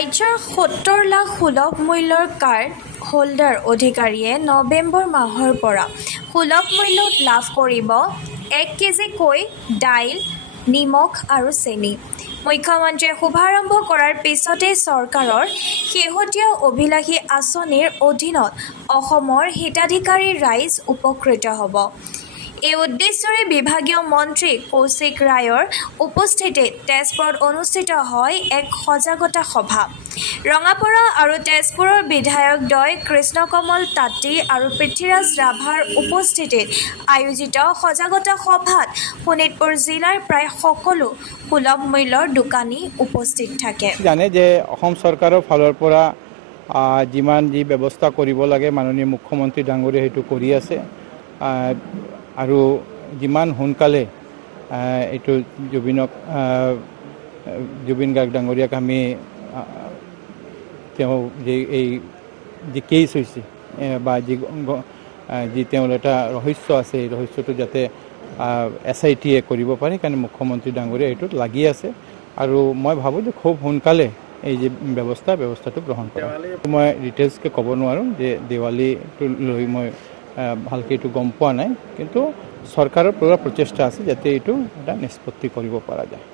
ৰাজ্যৰ ৭০ লাখ সুলভ মূল্যৰ কাৰ্ড হোল্ডাৰ অধিকাৰীয়ে নৱেম্বৰ মাহৰ পৰা সুলভ মূল্যত লাভ কৰিব ১ কেজিকৈ দাইল, নিমখ আৰু চেনি। মুখ্যমন্ত্ৰীয়ে শুভাৰম্ভ কৰাৰ পিছতে চৰকাৰৰ শেহতীয়া অভিলাষী আঁচনিৰ অধীনত অসমৰ হিতাধিকাৰী ৰাইজ উপকৃত হ'ব। এই উদ্দেশ্যৰে বিভাগীয় মন্ত্ৰী কৌশিক ৰায়ৰ উপস্থিতিত তেজপুৰত অনুষ্ঠিত হয় এক সজাগতা সভা। ৰঙাপাৰা আৰু তেজপুৰৰ বিধায়কদ্বয় কৃষ্ণকমল তাঁতী আৰু পৃথ্বীৰাজ ৰাভাৰ উপস্থিতিত আয়োজিত সজাগতা সভাত শোণিতপুৰ জিলাৰ প্ৰায় সকলো সুলভ মূল্যৰ দোকানী উপস্থিত থাকে। জানে যে অসম চৰকাৰৰ ফালৰ পৰা যিমান যি ব্যৱস্থা কৰিব লাগে মাননীয় মুখ্যমন্ত্ৰী ডাঙৰীয়াই সেইটো কৰি আছে আৰু যিমান সোনকালে এইটো জুবিন গাৰ্গ ডাঙৰীয়াক আমি তেওঁ যি কেছ হৈছে বা যি তেওঁৰ এটা ৰহস্য আছে এই ৰহস্যটো যাতে SITয়ে কৰিব পাৰে কাৰণে মুখ্যমন্ত্ৰী ডাঙৰীয়া এইটোত লাগি আছে আৰু মই ভাবোঁ যে খুব সোনকালে এই যে ব্যৱস্থাটো গ্ৰহণ কৰে। মই ডিটেইলছকৈ ক'ব নোৱাৰোঁ যে দেৱালীটো লৈ মই ভালকৈ এইটো গম পোৱা নাই, কিন্তু চৰকাৰৰ পৰা প্ৰচেষ্টা আছে যাতে এইটো এটা নিষ্পত্তি কৰিব পৰা যায়।